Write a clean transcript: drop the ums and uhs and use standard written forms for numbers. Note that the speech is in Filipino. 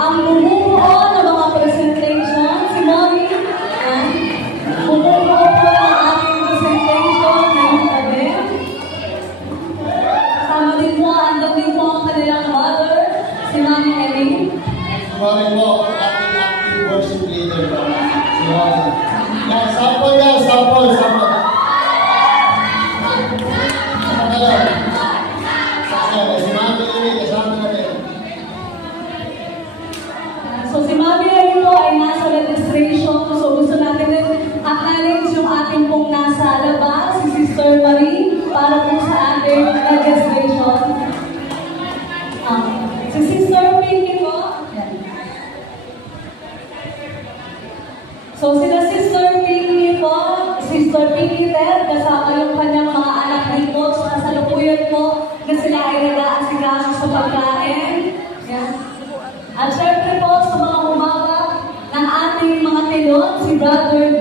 ang bumubuo ng mga presentation, si Mommy. Bumubuo po ng ating presentation ngayong gabi. Kasama din po, andun din po ang kanilang mother, si Mami Elaine. Morning po, ating active worship leader po. Si Mami. Yan, sample yan, sample. Si Mami Elaine, kasama natin. So si Mami Elaine po ay nasa registration. So gusto natin din acknowledge yung ating pong nasa labas, si Sister Marie, para po sa ating registration. Si Sister Pinky po. So sila Sister Pinky po, Sister Pinky Ted, kasama yung kanyang mga anak dito. So kasalukuyan po na sila ay nag-aasikaso sa pagkain. Yan. At syempre po sa mga humaba ng ating mga tilon, si Brother